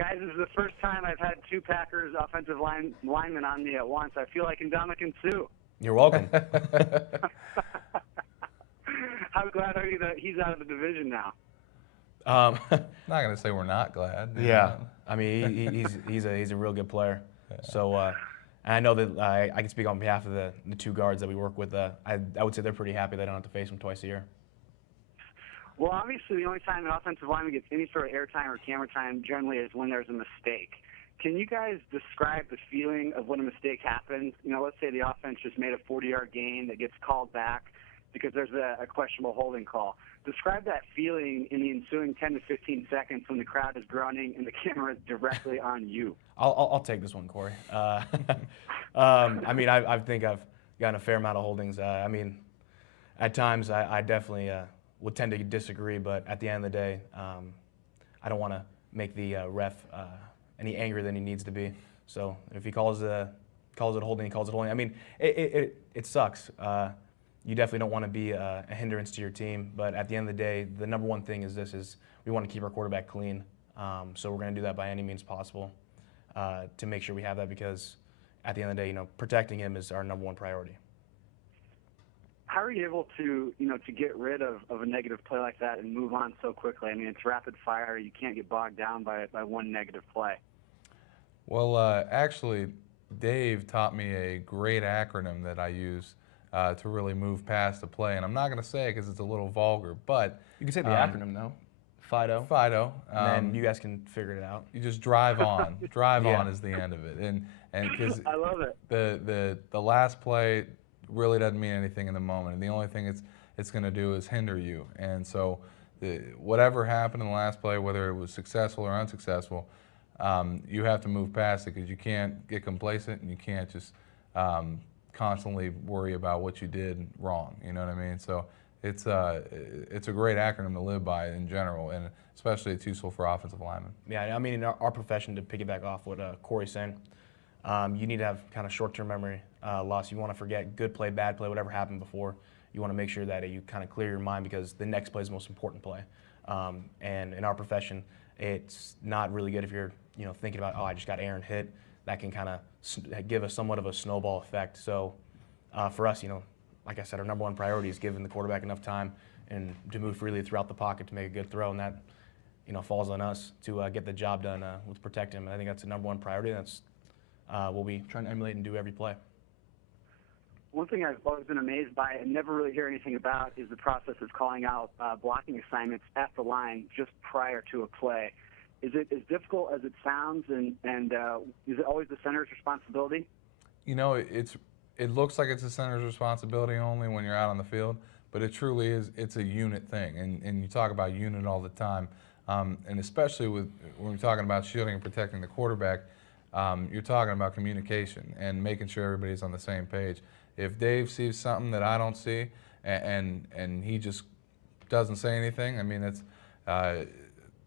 Guys, this is the first time I've had two Packers offensive linemen on me at once. I feel like Ndamukong Suh. You're welcome. How glad are you that he's out of the division now? Not going to say we're not glad. Yeah, I mean he's a real good player. Yeah. So and I know that I can speak on behalf of the two guards that we work with. I would say they're pretty happy they don't have to face him twice a year. Well, obviously the only time an offensive lineman gets any sort of airtime or camera time generally is when there's a mistake. Can you guys describe the feeling of when a mistake happens? You know, let's say the offense just made a 40-yard gain that gets called back because there's a questionable holding call. Describe that feeling in the ensuing 10 to 15 seconds when the crowd is groaning and the camera is directly on you. I'll take this one, Corey. I mean, I think I've gotten a fair amount of holdings. I mean, at times I definitely would tend to disagree, but at the end of the day, I don't want to make the ref any angrier than he needs to be. So if he calls it holding, he calls it holding. I mean, it sucks. You definitely don't want to be a hindrance to your team, but at the end of the day, the number one thing is we want to keep our quarterback clean. So we're going to do that by any means possible to make sure we have that, because at the end of the day, protecting him is our number one priority. How are you able to get rid of a negative play like that and move on so quickly? I mean, it's rapid fire. You can't get bogged down by one negative play. Well, actually, Dave taught me a great acronym that I use to really move past the play. And I'm not going to say it because it's a little vulgar, but you can say the acronym though. FIDO. FIDO. And then you guys can figure it out. You just drive on. Drive on is the end of it. And because I love it. The last play really doesn't mean anything in the moment. And the only thing it's going to do is hinder you. And so whatever happened in the last play, whether it was successful or unsuccessful, you have to move past it, because you can't get complacent and you can't just constantly worry about what you did wrong. You know what I mean? So it's a great acronym to live by in general, and especially it's useful for offensive linemen. Yeah, I mean, in our profession, to piggyback off what Corey's saying, you need to have kind of short-term memory loss. You want to forget good play, bad play, whatever happened before. You want to make sure that you kind of clear your mind, because the next play is the most important play. And in our profession, it's not really good if you're thinking about, I just got Aaron hit. That can kind of give us somewhat of a snowball effect. So for us, like I said, our number one priority is giving the quarterback enough time and to move freely throughout the pocket to make a good throw, and that falls on us to get the job done with protecting him. And I think that's the number one priority. That's what we try to emulate and do every play. One thing I've always been amazed by and never really hear anything about is the process of calling out blocking assignments at the line just prior to a play. Is it as difficult as it sounds, and is it always the center's responsibility? It looks like it's the center's responsibility only when you're out on the field, but it truly is. It's a unit thing, and you talk about unit all the time, and especially when you're talking about shielding and protecting the quarterback, you're talking about communication and making sure everybody's on the same page. If Dave sees something that I don't see, and he just doesn't say anything, I mean,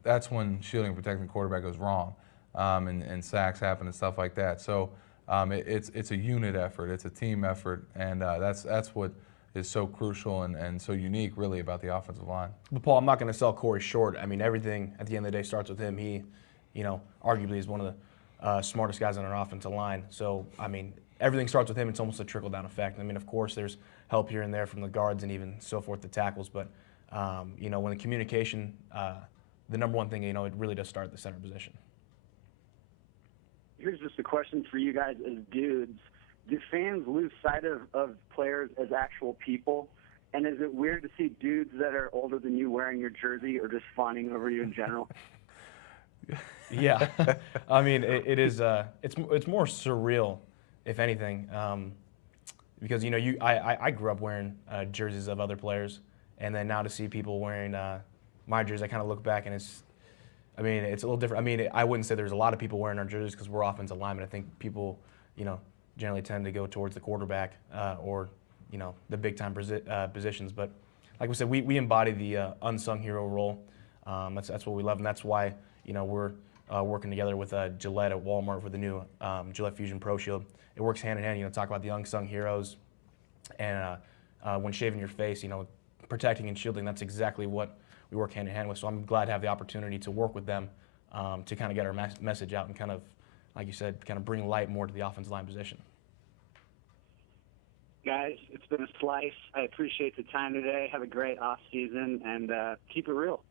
that's when shielding and protecting the quarterback goes wrong, and sacks happen and stuff like that. So it's a unit effort, it's a team effort, and that's what is so crucial and so unique, really, about the offensive line. But Paul, I'm not going to sell Corey short. I mean, everything at the end of the day starts with him. He, arguably is one of the smartest guys on our offensive line. So, I mean, everything starts with him. It's almost a trickle-down effect. I mean, of course, there's help here and there from the guards and even so forth, the tackles. But, when the communication, the number one thing, it really does start at the center position. Here's just a question for you guys as dudes. Do fans lose sight of players as actual people? And is it weird to see dudes that are older than you wearing your jersey or just fawning over you in general? Yeah. I mean, it is. It's more surreal, if anything, because I grew up wearing jerseys of other players, and then now to see people wearing my jersey, I kind of look back and it's a little different. I mean, I wouldn't say there's a lot of people wearing our jerseys because we're offensive linemen. I think people, generally tend to go towards the quarterback or, the big-time positions. But like we said, we embody the unsung hero role. That's what we love, and that's why, we're working together with Gillette at Walmart with the new Gillette Fusion Pro Shield. It works hand in hand. Talk about the unsung heroes, and when shaving your face, protecting and shielding. That's exactly what we work hand in hand with. So I'm glad to have the opportunity to work with them to kind of get our message out and kind of, like you said, kind of bring light more to the offensive line position. Guys, it's been a slice. I appreciate the time today. Have a great off season and keep it real.